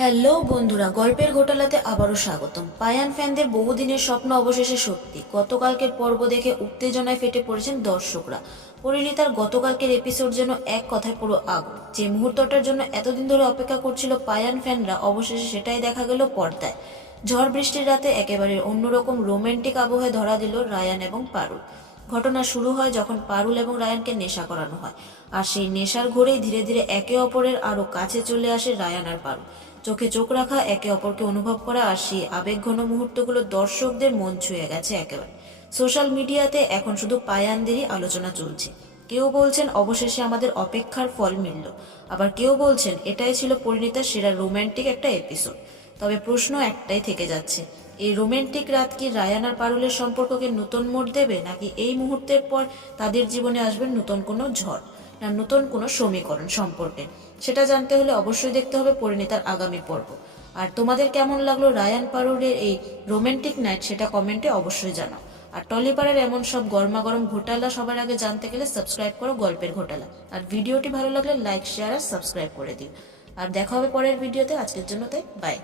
Hello বন্ধুরা, গল্পের ঘোটালাতে আবারও স্বাগতম। পায়ান ফ্যানদের বহুদিনের স্বপ্ন অবশেষে সত্যি। গতকালকের পর্ব দেখে উত্তেজনায় ফেটে পড়েছেন দর্শকরা। পরিণীতার গতকালকের এপিসোড যেন এক কথায় পুরো আগুন। যে মুহূর্তটার জন্য এতদিন ধরে অপেক্ষা করছিল পায়ান ফ্যানরা, অবশেষে সেটাই দেখা গেল পর্দায়। ঝড় বৃষ্টির রাতে একেবারে অন্যরকম রোমান্টিক আবহে ধরা দিল রায়ান এবং পারুল। ঘটনা শুরু হয় যখন পারুল এবং রায়ানকে নেশা করানো হয়, আর সেই নেশার ঘোরেই ধীরে ধীরে একে অপরের আরো কাছে চলে আসে রায়ান আর পারুল। চোখে চোখ রাখা, একে অপরকে অনুভব করা, আর সেই আবেগঘন মুহূর্তগুলো দর্শকদের মন ছুঁয়ে গেছে একেবারে। সোশ্যাল মিডিয়াতে এখন শুধু পায়ানদেরই আলোচনা চলছে। কেউ বলছেন অবশেষে আমাদের অপেক্ষার ফল মিলল, আবার কেউ বলছেন এটাই ছিল পরিণীতার সেরা রোমান্টিক একটা এপিসোড। তবে প্রশ্ন একটাই থেকে যাচ্ছে, এই রোমান্টিক রাত কি রায়ান আর পারুলের সম্পর্ককে নতুন মোড় দেবে, নাকি এই মুহূর্তের পর তাদের জীবনে আসবে নতুন কোনো ঝড়, না নতুন কোনো সমীকরণ সম্পর্কে? সেটা জানতে হলে অবশ্যই দেখতে হবে পরিণীতার আগামী পর্ব। আর তোমাদের কেমন লাগলো রায়ান পারুলের এই রোমান্টিক নাইট, সেটা কমেন্টে অবশ্যই জানাও। আর টলিপাড়ার এমন সব গরমাগরম ঘোটালা সবার আগে জানতে গেলে সাবস্ক্রাইব করো গল্পের ঘোটালা। আর ভিডিওটি ভালো লাগলে লাইক, শেয়ার আর সাবস্ক্রাইব করে দিও। আর দেখা হবে পরের ভিডিওতে। আজকের জন্য তাই বাই।